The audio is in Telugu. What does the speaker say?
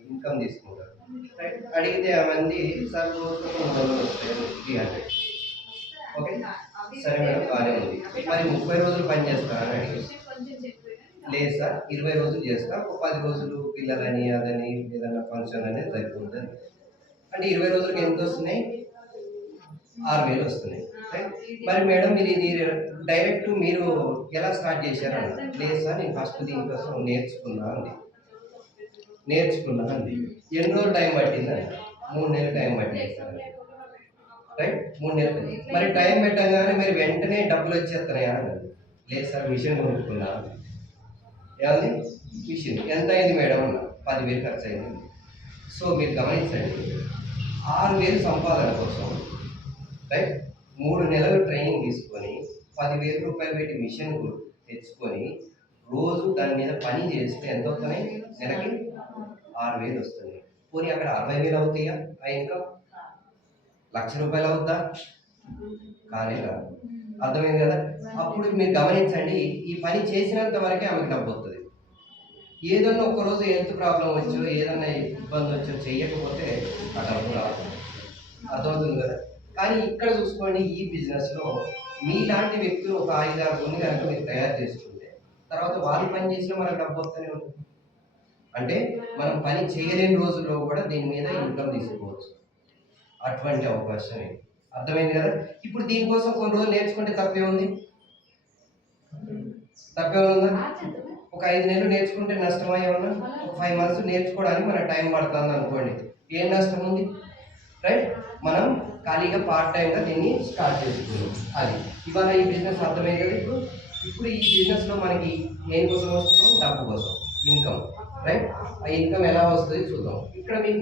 ఇన్కమ్ తీసుకుంటారు. రైట్, అడిగితే మంది సార్ రోజుకు 300 వస్తాయి, 300. ఓకే, సరే మేడం బాగానే ఉంది. మరి 30 రోజులు పని చేస్తారా అని అడిగి, లేదు సార్ 20 రోజులు చేస్తా, ఒక 10 రోజులు పిల్లలని అదని ఏదైనా ఫంక్షన్ అనేది సరిపోతుంది. అంటే 20 రోజులకి ఎంత వస్తున్నాయి? 6,000 వస్తున్నాయి. మరి మేడం మీరు ఇది డైరెక్ట్ మీరు ఎలా స్టార్ట్ చేశారన్న, లేదు సార్ నేను ఫస్ట్ దీనికోసం నేర్చుకున్నా అండి. ఎన్ని రోజులు టైం పట్టిందండి? 3 నెలలు టైం పట్టింది సార్. రైట్, 3 నెలలు. మరి టైం పెట్టగానే మీరు వెంటనే డబ్బులు వచ్చేస్తున్నాయా అన్నది, లేదు సార్ మిషన్ కొనుక్కున్నా. ఏమంది మిషన్ ఎంత అయింది మేడం అన్న, 10,000 ఖర్చు అయింది. సో మీరు గమనించండి, 6,000 సంపాదన కోసం రైట్ 3 నెలలు ట్రైనింగ్ తీసుకొని 10,000 రూపాయలు పెట్టి మిషన్ తెచ్చుకొని రోజు దాని మీద పని చేస్తే ఎంత అవుతున్నాయి? నెలకి 6,000 వస్తుంది. పోనీ అక్కడ 60,000 అవుతాయా? ఆ ఇన్కమ్ 1,00,000 రూపాయలు అవుతా? కానీ కాదు. అర్థమైంది కదా? అప్పుడు మీరు గమనించండి, ఈ పని చేసినంత వరకే ఆమెకు డబ్బు వస్తుంది. ఏదన్నా ఒక్కరోజు హెల్త్ ప్రాబ్లం వచ్చో ఏదన్నా ఇబ్బంది వచ్చో చేయకపోతే ఆ డబ్బు రాదు. అర్థమవుతుంది కదా? కానీ ఇక్కడ చూసుకోండి, ఈ బిజినెస్లో మీలాంటి వ్యక్తులు ఒక 5-6 మంది కనుక మీరు తయారు చేసుకుంటే తర్వాత వాళ్ళు పని చేసినా మనకు డబ్బు వస్తూనే ఉంటుంది. అంటే మనం పని చేయలేని రోజుల్లో కూడా దీని మీద ఇన్కమ్ తీసుకోవచ్చు. అటువంటి అవకాశం. అర్థమైంది కదా? ఇప్పుడు దీనికోసం కొన్ని రోజులు నేర్చుకుంటే తప్పే ఉంది? ఉందా? ఒక 5 నెలలు నేర్చుకుంటే నష్టమా ఏమన్నా? ఒక 5 మంత్స్ నేర్చుకోవడానికి మన టైం పడుతుంది అనుకోండి, ఏం నష్టం ఉంది? రైట్, మనం ఖాళీగా పార్ట్ టైంగా దీన్ని స్టార్ట్ చేసుకున్నాం. అది ఇవాళ ఈ బిజినెస్ అర్థమైంది కదా? ఇప్పుడు ఈ బిజినెస్లో మనకి దేనికోసం వస్తున్నాం? డబ్బు కోసం, ఇన్కమ్. రైట్, ఆ ఇన్కమ్ ఎలా వస్తుంది చూద్దాం. ఇక్కడ మీకు